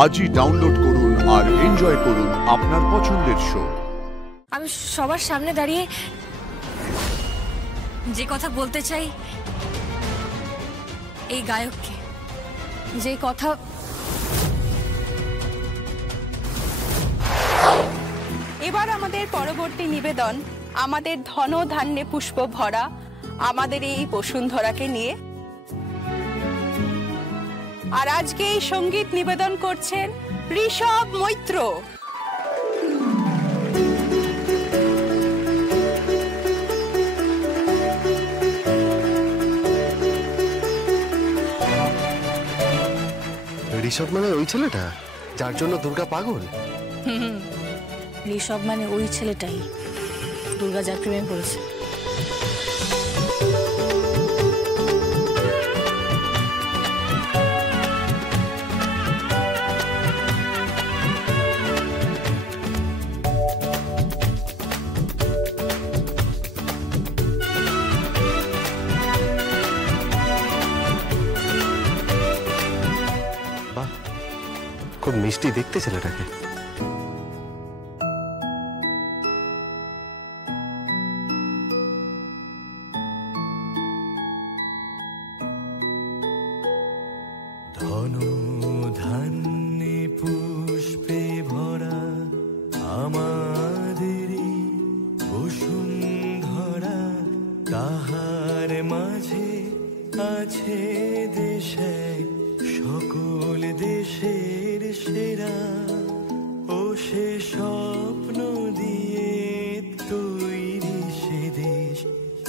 আজই ডাউনলোড করুন আর এনজয় করুন আপনার পছন্দের শো। আমি সবার সামনে দাঁড়িয়ে যে কথা বলতে চাই এই গায়ককে, যে কথা এবার আমাদের পরবর্তী নিবেদন আমাদের ধন ধান্যে পুষ্প ভরা আমাদের এই বসুন্ধরাকে নিয়ে। আর আজকে এই সঙ্গীত নিবেদন করছেন ঋষভ মৈত্র। ঋষভ মানে ওই ছেলেটা যার জন্য দুর্গা পাগল? ঋষভ মানে ওই ছেলেটাই দুর্গা যার প্রেমে পড়েছে। বাহ, খুব মিষ্টি দেখতে ছেলেটাকে। ধন ধান্যে পুষ্পে ভরা আমাদেরই বসুন্ধরা, তাহার মাঝে আছে দেশে সকল দেশের সেরা। ও সে স্বপ্ন দিয়ে তৈরি সে দেশ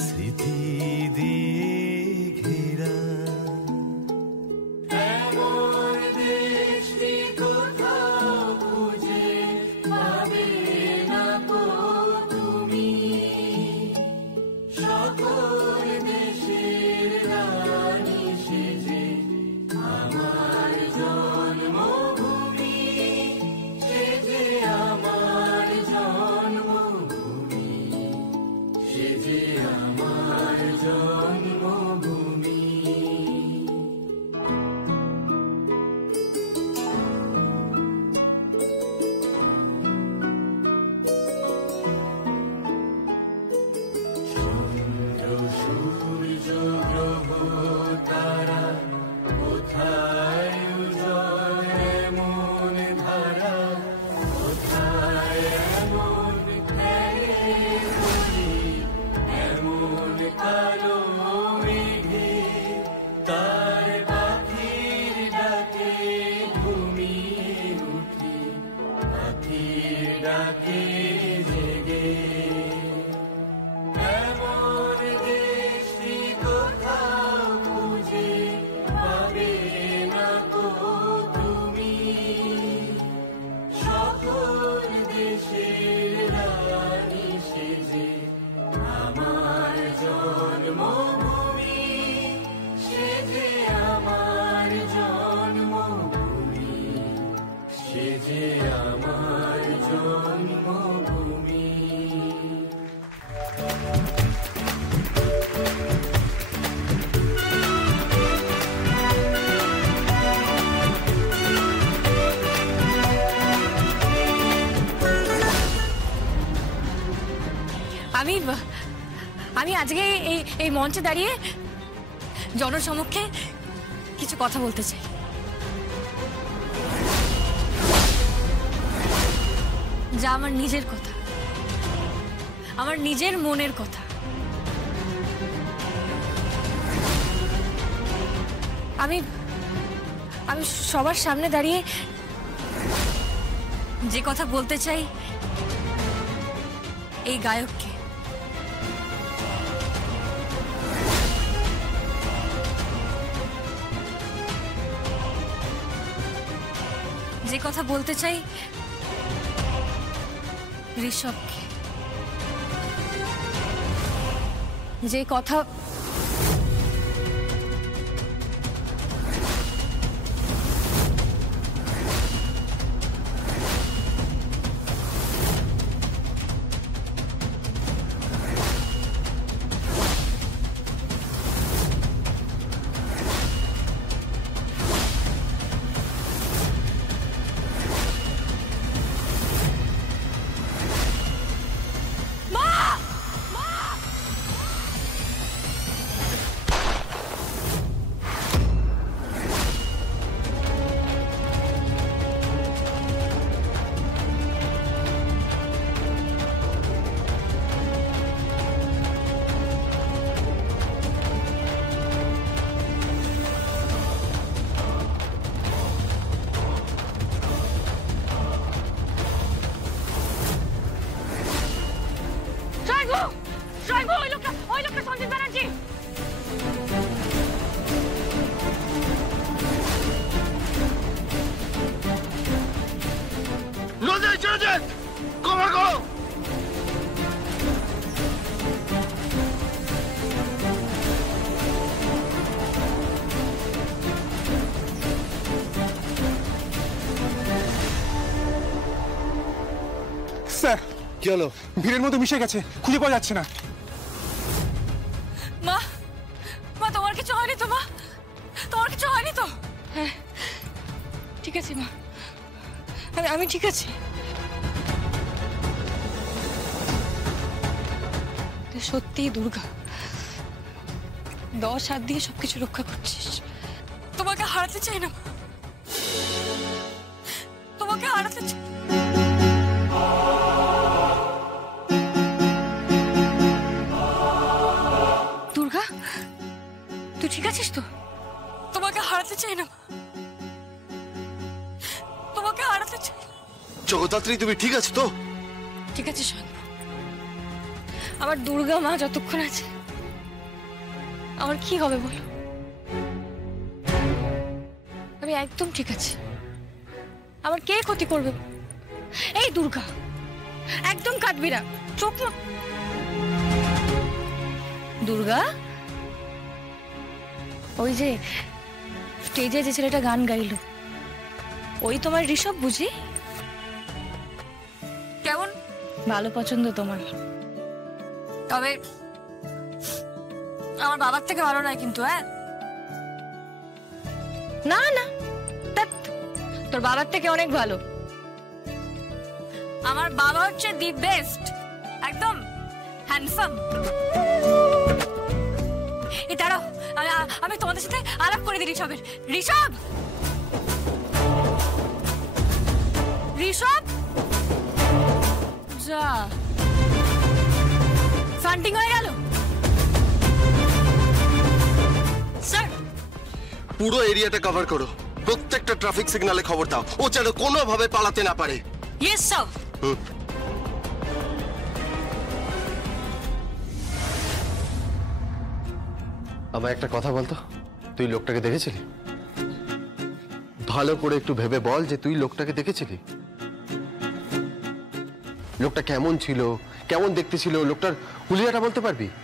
স্মৃতি দিয়ে ঘেরা। আমি আজকে এই মঞ্চে দাঁড়িয়ে জনসমক্ষে কিছু কথা বলতে চাই। যা আমার নিজের কথা, আমার নিজের মনের কথা। আমি সবার সামনে দাঁড়িয়ে যে কথা বলতে চাই এই গায়ককে, যে কথা বলতে চাই ঋষভকে, যে কথা কভার করো। স্যার, কি হলো? ভিড়ের মধ্যে মিশে গেছে, খুঁজে পাওয়া যাচ্ছে না। মা, মা তোমার কিছু হয়নি তো? মা তোমার কিছু হয়নি তো? হ্যাঁ ঠিক আছে মা, আমি ঠিক আছি। তুই সত্যিই দুর্গা, 10 হাত দিয়ে সবকিছু রক্ষা করছিস। তোমাকে হারাতে চাই না, তোমাকে হারাতে চাই। দুর্গা, তুই ঠিক আছিস তো? তোমাকে হারাতে চাই না, তোমাকে হারাতে চাই। জগদ্ধাত্রী, তুমি ঠিক আছো তো? ঠিক আছে শোন, আমার দুর্গা মা যতক্ষণ আছে আমার কি হবে বলো? আমি একদম ঠিক আছি, আমার কে ক্ষতি করবে? এই দুর্গা, একদম কাঁদবি না, চোখ মুখ। দুর্গা, ওই যে স্টেজে যে ছেলেটা গান গাইলো, ওই তোমার ঋষভ বুঝি? কেমন? ভালো পছন্দ তোমার, তবে আমার বাবার থেকে ভালো নয় কিন্তু। হ্যাঁ, না না, তোর বাবার থেকে অনেক ভালো। আমার বাবা হচ্ছে দি বেস্ট, একদম হ্যান্ডসাম। এই দাঁড়াও, আমি তোমাদের সাথে আলাপ করে দিই ঋষভের। ঋষভ, ঋষভ, যা ফান্টিং হয়ে গেল। স্যার, পুরো এরিয়াটা কভার করো, প্রত্যেকটা ট্রাফিক সিগন্যালে খবর দাও, ও যেন কোনোভাবে পালাতে না পারে। Yes sir. আমার একটা কথা বলতো, তুই লোকটাকে দেখেছিলি? ভালো করে একটু ভেবে বল যে তুই লোকটাকে দেখেছিলি। লোকটা কেমন ছিল, কেমন দেখতে ছিল, লোকটার হুলিয়াটা বলতে পারবি?